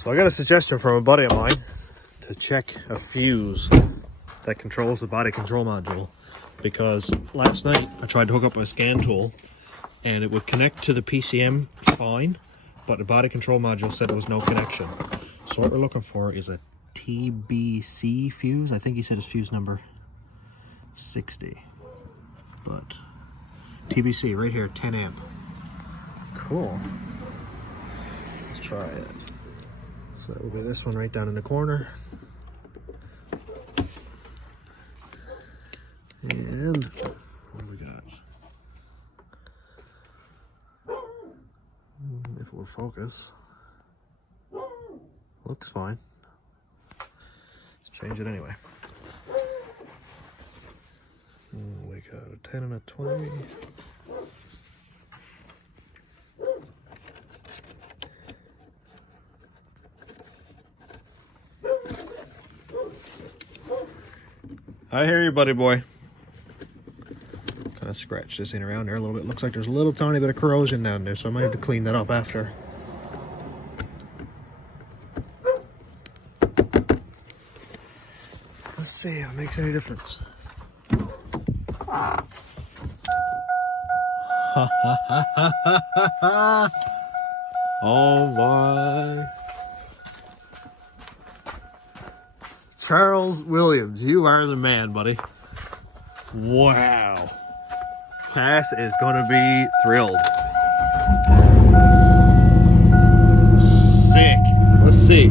So I got a suggestion from a buddy of mine to check a fuse that controls the body control module, because last night I tried to hook up my scan tool and it would connect to the PCM fine, but the body control module said there was no connection. So what we're looking for is a TBC fuse. I think he said it's fuse number 60, but TBC right here, 10 amp. Cool. Let's try it. So that will be this one right down in the corner. And what do we got? If it will focus, looks fine. Let's change it anyway. We got a 10 and a 20. I hear you, buddy boy. Kind of scratch this in around there a little bit. Looks like there's a little tiny bit of corrosion down there, so I might have to clean that up after. Let's see if it makes any difference. Oh my. Charles Williams, you are the man, buddy. Wow. Cass is going to be thrilled. Sick. Let's see.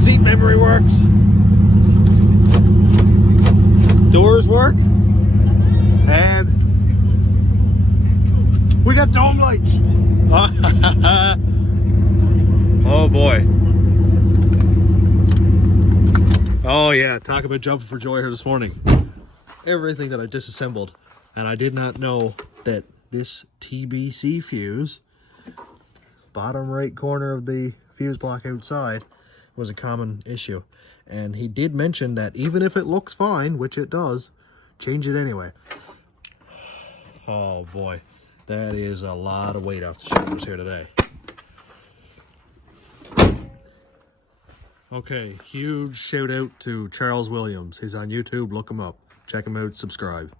Seat memory works. Doors work. And we got dome lights. Oh boy. Oh yeah, talk about jumping for joy here this morning. Everything that I disassembled, and I did not know that this TBC fuse, bottom right corner of the fuse block outside, was a common issue. And he did mention that even if it looks fine, which it does, change it anyway. Oh boy, that is a lot of weight off the shoulders here today. Okay, huge shout out to Charles Williams. He's on YouTube. Look him up. Check him out. Subscribe.